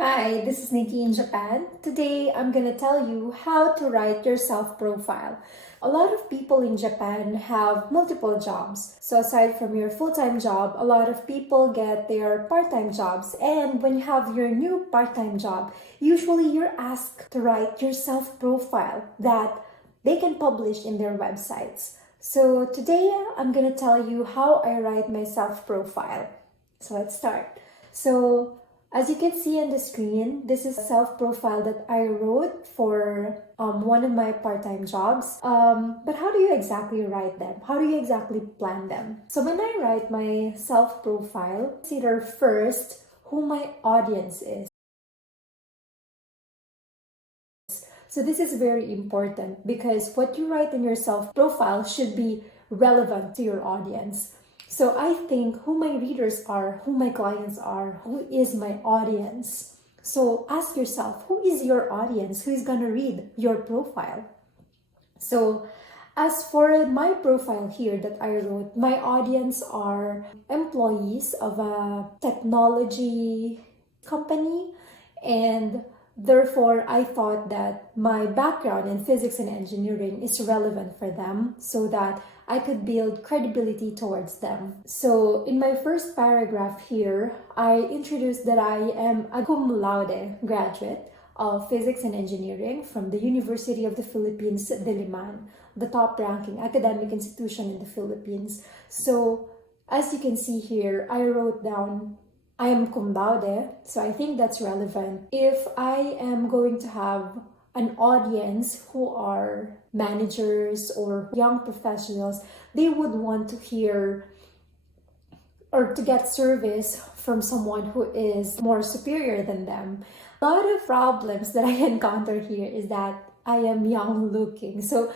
Hi, this is Nikki in Japan. Today I'm gonna tell you how to write your self-profile. A lot of people in Japan have multiple jobs. So aside from your full-time job, a lot of people get their part-time jobs. And when you have your new part-time job, usually you're asked to write your self-profile that they can publish in their websites. So today I'm gonna tell you how I write my self-profile. So let's start. So as you can see on the screen, this is a self-profile that I wrote for one of my part-time jobs. But how do you exactly write them? How do you exactly plan them? So when I write my self-profile, consider first who my audience is. So this is very important because what you write in your self-profile should be relevant to your audience. So I think who my readers are, who my clients are, who is my audience. So ask yourself, who is your audience? Who is going to read your profile? So as for my profile here that I wrote, my audience are employees of a technology company, and therefore I thought that my background in physics and engineering is relevant for them so that I could build credibility towards them. So in my first paragraph here, I introduced that I am a cum laude graduate of physics and engineering from the University of the Philippines, Diliman, the top ranking academic institution in the Philippines. So as you can see here, I wrote down I am cum laude, so I think that's relevant. If I am going to have an audience who are managers or young professionals, they would want to hear or to get service from someone who is more superior than them. A lot of problems that I encounter here is that I am young looking. So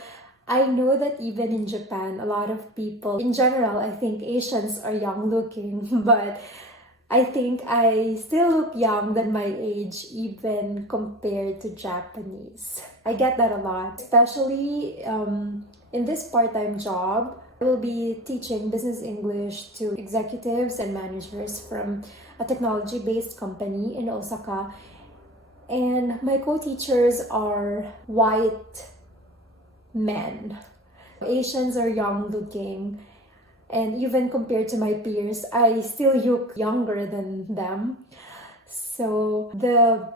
I know that even in Japan, a lot of people, in general, I think Asians are young looking, but I think I still look young than my age, even compared to Japanese. I get that a lot, especially in this part-time job. I will be teaching business English to executives and managers from a technology-based company in Osaka. And my co-teachers are white men. Asians are young looking. And even compared to my peers, I still look younger than them. So the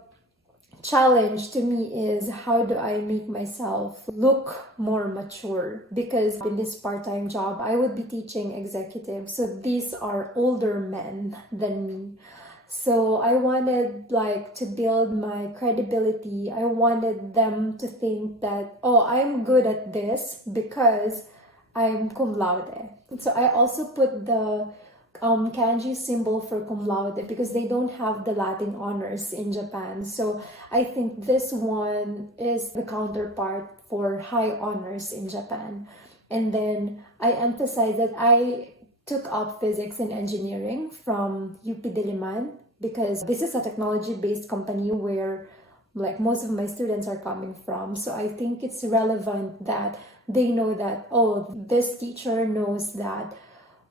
challenge to me is how do I make myself look more mature? Because in this part-time job, I would be teaching executives. So these are older men than me. So I wanted to build my credibility. I wanted them to think that, oh, I'm good at this because I'm cum laude. So I also put the kanji symbol for cum laude because they don't have the Latin honors in Japan. So I think this one is the counterpart for high honors in Japan. And then I emphasize that I took up physics and engineering from UP Diliman because this is a technology-based company where most of my students are coming from. So I think it's relevant that they know that, oh, this teacher knows that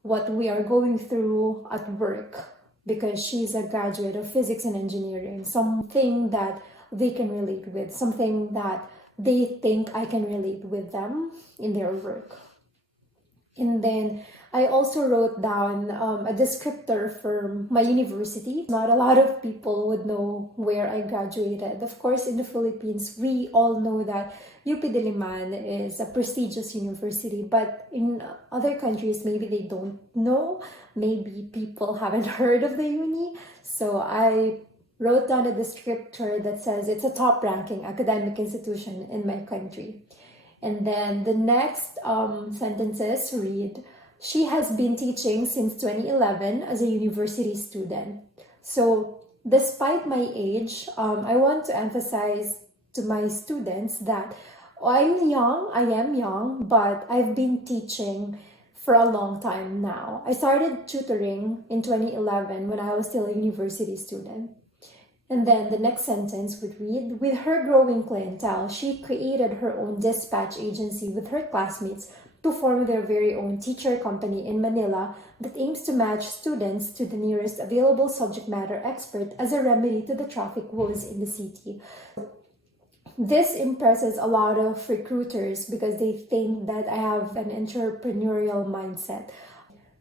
what we are going through at work because she's a graduate of physics and engineering, something that they can relate with, something that they think I can relate with them in their work. And then I also wrote down a descriptor for my university. Not a lot of people would know where I graduated. Of course, in the Philippines, we all know that UP Diliman is a prestigious university, but in other countries, maybe they don't know. Maybe people haven't heard of the uni. So I wrote down a descriptor that says it's a top-ranking academic institution in my country. And then the next sentences read, she has been teaching since 2011 as a university student. So despite my age, I want to emphasize to my students that I am young, but I've been teaching for a long time now. I started tutoring in 2011 when I was still a university student. And then the next sentence would read, with her growing clientele, she created her own dispatch agency with her classmates to form their very own teacher company in Manila that aims to match students to the nearest available subject matter expert as a remedy to the traffic woes in the city. This impresses a lot of recruiters because they think that I have an entrepreneurial mindset.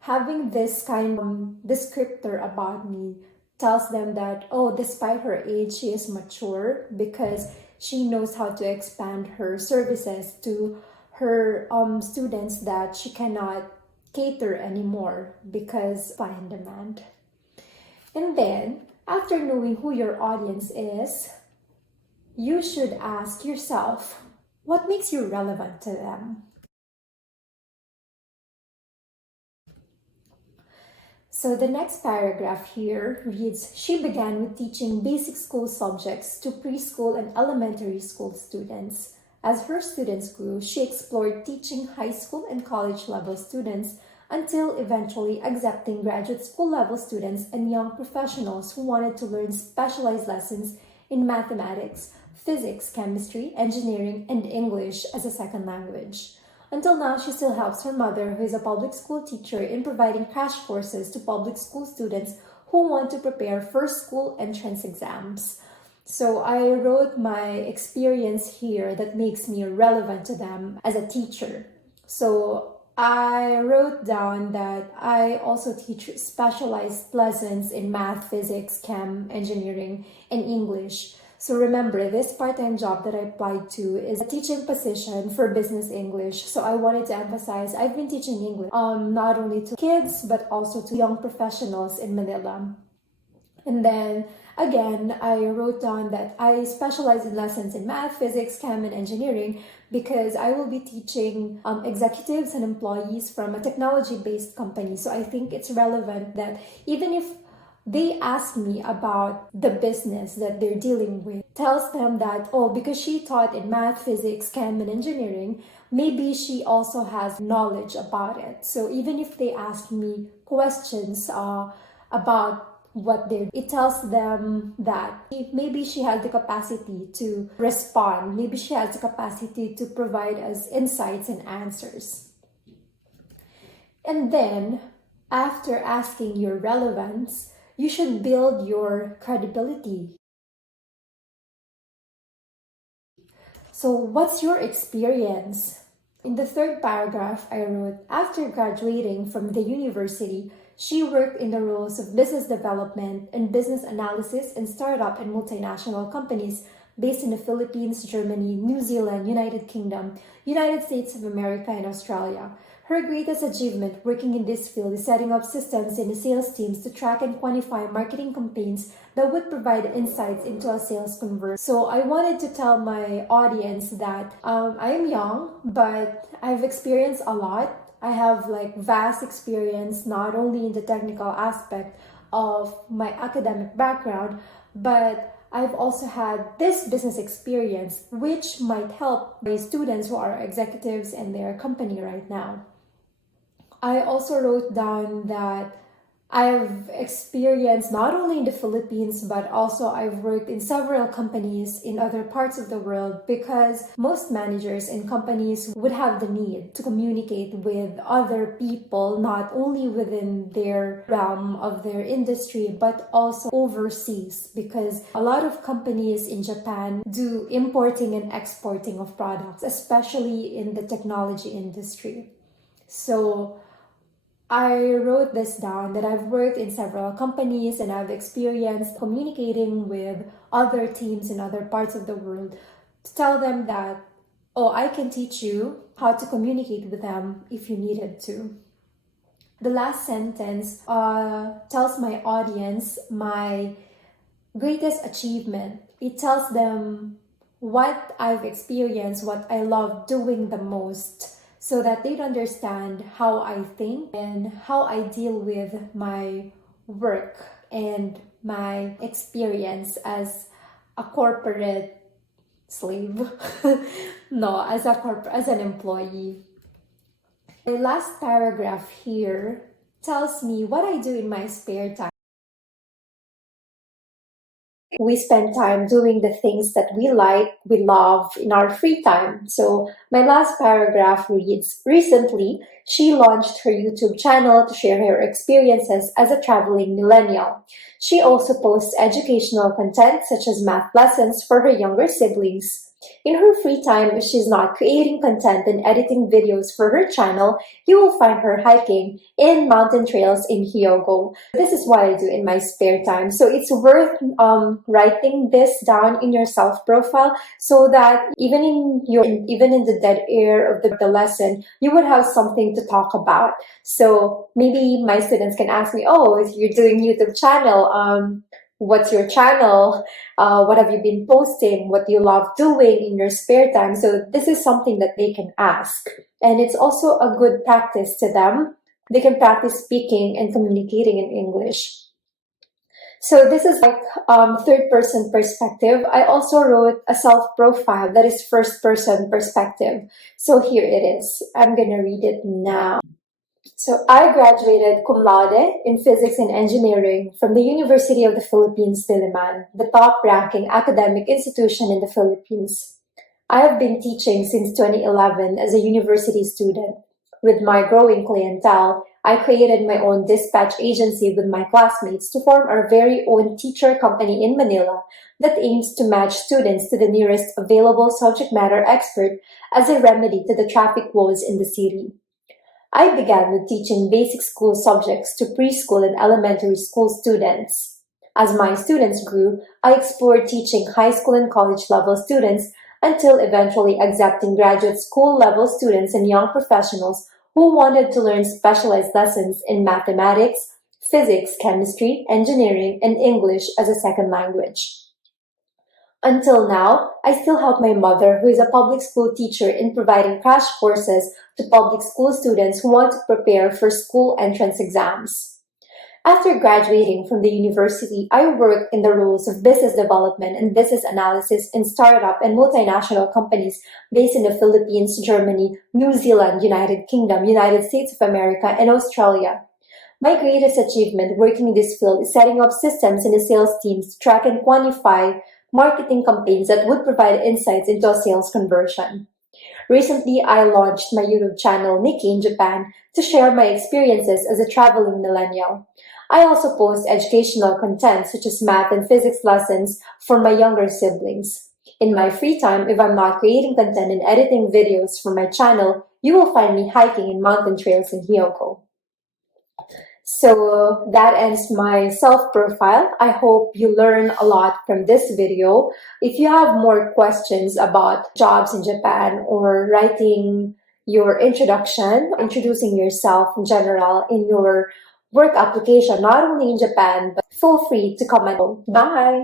Having this kind of descriptor about me tells them that, oh, despite her age, she is mature because she knows how to expand her services to her students that she cannot cater anymore because supply and demand. And then, after knowing who your audience is, you should ask yourself, what makes you relevant to them? So the next paragraph here reads, she began with teaching basic school subjects to preschool and elementary school students. As her students grew, she explored teaching high school and college level students until eventually accepting graduate school level students and young professionals who wanted to learn specialized lessons in mathematics, physics, chemistry, engineering, and English as a second language. Until now, she still helps her mother, who is a public school teacher, in providing crash courses to public school students who want to prepare for school entrance exams. So I wrote my experience here that makes me relevant to them as a teacher. So I wrote down that I also teach specialized lessons in math, physics, chem, engineering, and English. So remember, this part-time job that I applied to is a teaching position for business English. So I wanted to emphasize I've been teaching English not only to kids but also to young professionals in Manila. And then again, I wrote down that I specialize in lessons in math, physics, chem, and engineering because I will be teaching executives and employees from a technology-based company. So I think it's relevant that even if they ask me about the business that they're dealing with, tells them that, oh, because she taught in math, physics, chem, and engineering, maybe she also has knowledge about it. So even if they ask me questions about what they're, it tells them that maybe she has the capacity to respond. Maybe she has the capacity to provide us insights and answers. And then, after asking your relevance, you should build your credibility. So what's your experience? In the third paragraph, I wrote, after graduating from the university, she worked in the roles of business development and business analysis in startup and multinational companies based in the Philippines, Germany, New Zealand, United Kingdom, United States of America, and Australia. Her greatest achievement working in this field is setting up systems in the sales teams to track and quantify marketing campaigns that would provide insights into a sales conversion. So I wanted to tell my audience that I am young, but I've experienced a lot. I have vast experience, not only in the technical aspect of my academic background, but I've also had this business experience, which might help my students who are executives in their company right now. I also wrote down that I've experienced not only in the Philippines, but also I've worked in several companies in other parts of the world because most managers in companies would have the need to communicate with other people, not only within their realm of their industry, but also overseas, because a lot of companies in Japan do importing and exporting of products, especially in the technology industry. So I wrote this down that I've worked in several companies and I've experienced communicating with other teams in other parts of the world to tell them that, oh, I can teach you how to communicate with them if you needed to. The last sentence tells my audience my greatest achievement. It tells them what I've experienced, what I love doing the most, so that they'd understand how I think and how I deal with my work and my experience as a corporate slave. No, as an employee. The last paragraph here tells me what I do in my spare time. We spend time doing the things that we like, we love in our free time. So my last paragraph reads, recently, she launched her YouTube channel to share her experiences as a traveling millennial. She also posts educational content such as math lessons for her younger siblings. In her free time, if she's not creating content and editing videos for her channel, you will find her hiking in mountain trails in Hyogo. This is what I do in my spare time. So it's worth writing this down in your self-profile so that even in the dead air of the lesson, you would have something to talk about. So maybe my students can ask me, oh, if you're doing YouTube channel, what's your channel? What have you been posting? What do you love doing in your spare time? So this is something that they can ask. And it's also a good practice to them. They can practice speaking and communicating in English. So this is like third person perspective. I also wrote a self-profile that is first person perspective. So here it is. I'm going to read it now. So I graduated cum laude in physics and engineering from the University of the Philippines, Diliman, the top-ranking academic institution in the Philippines. I have been teaching since 2011 as a university student. With my growing clientele, I created my own dispatch agency with my classmates to form our very own teacher company in Manila that aims to match students to the nearest available subject matter expert as a remedy to the traffic woes in the city. I began with teaching basic school subjects to preschool and elementary school students. As my students grew, I explored teaching high school and college level students until eventually accepting graduate school level students and young professionals who wanted to learn specialized lessons in mathematics, physics, chemistry, engineering, and English as a second language. Until now, I still help my mother, who is a public school teacher, in providing crash courses to public school students who want to prepare for school entrance exams. After graduating from the university, I worked in the roles of business development and business analysis in startup and multinational companies based in the Philippines, Germany, New Zealand, United Kingdom, United States of America, and Australia. My greatest achievement working in this field is setting up systems in the sales teams to track and quantify marketing campaigns that would provide insights into a sales conversion. Recently, I launched my YouTube channel, Nikki in Japan, to share my experiences as a traveling millennial. I also post educational content such as math and physics lessons for my younger siblings. In my free time, if I'm not creating content and editing videos for my channel, you will find me hiking in mountain trails in Hyogo. So that ends my self-profile. I hope you learn a lot from this video. If you have more questions about jobs in Japan or writing your introduction, introducing yourself in general in your work application, not only in Japan, but feel free to comment. Bye!